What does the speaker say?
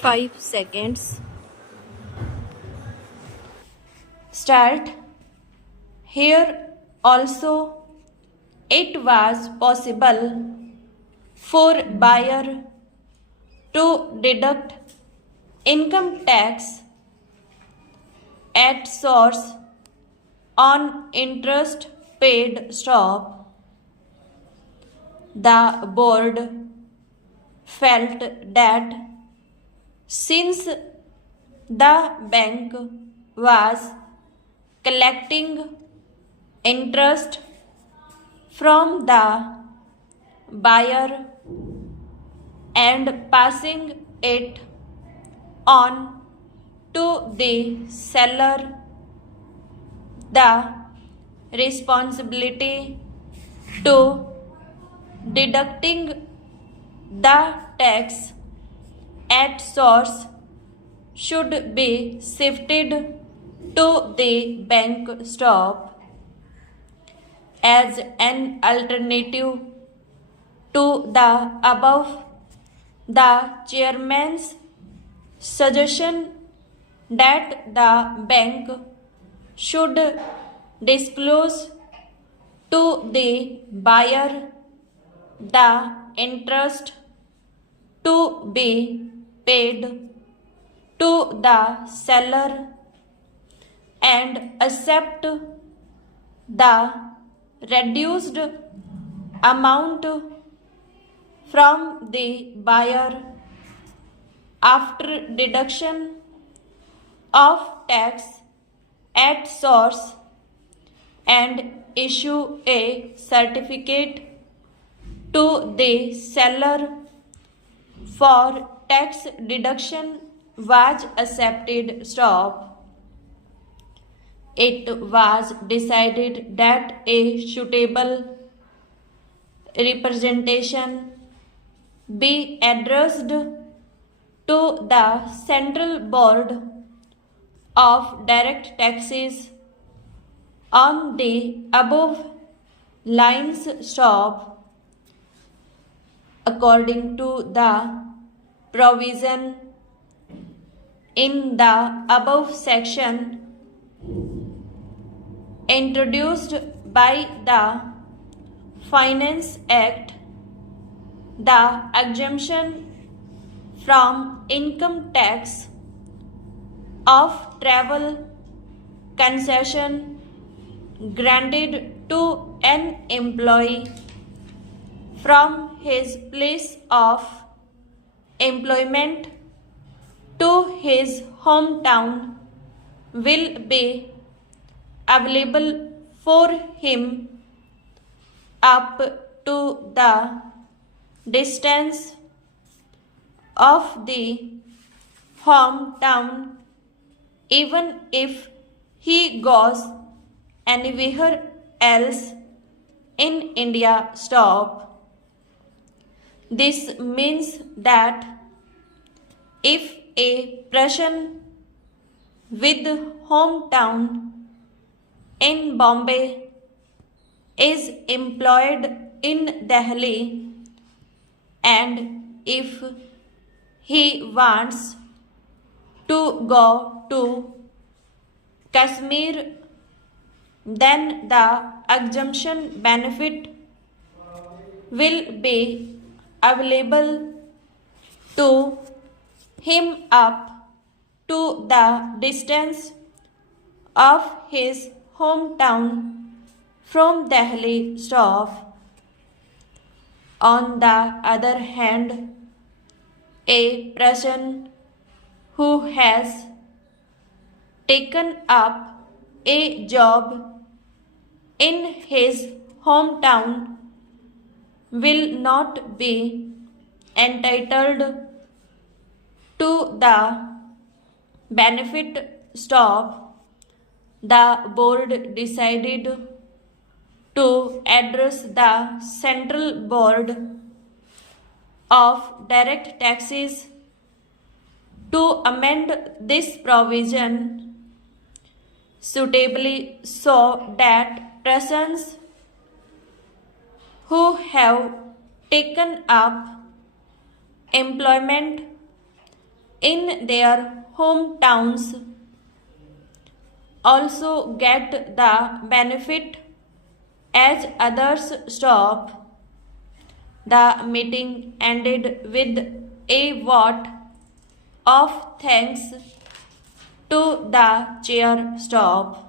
5 seconds. Start. Here also it was possible for buyer to deduct income tax at source on interest paid stock. The board felt that since the bank was collecting interest from the buyer and passing it on to the seller, the responsibility to deducting the tax at source should be shifted to the bank staff. As an alternative to the above, the chairman's suggestion that the bank should disclose to the buyer the interest to be paid to the seller and accept the reduced amount from the buyer after deduction of tax at source and issue a certificate to the seller for tax deduction was accepted. Stop. It was decided that a suitable representation be addressed to the Central Board of Direct Taxes on the above lines. Stop. According to the provision in the above section introduced by the Finance Act, the exemption from income tax of travel concession granted to an employee from his place of employment to his hometown will be available for him up to the distance of the hometown, even if he goes anywhere else in India. Stop. This means that if a person with hometown in Bombay is employed in Delhi and if he wants to go to Kashmir, then the exemption benefit will be available to him up to the distance of his hometown from Delhi. Stop. On the other hand, a person who has taken up a job in his hometown will not be entitled to the benefit. Stop. The board decided to address the Central Board of Direct Taxes to amend this provision suitably so that persons who have taken up employment in their hometowns also get the benefit as others stop. The meeting ended with a vote of thanks to the chair stop.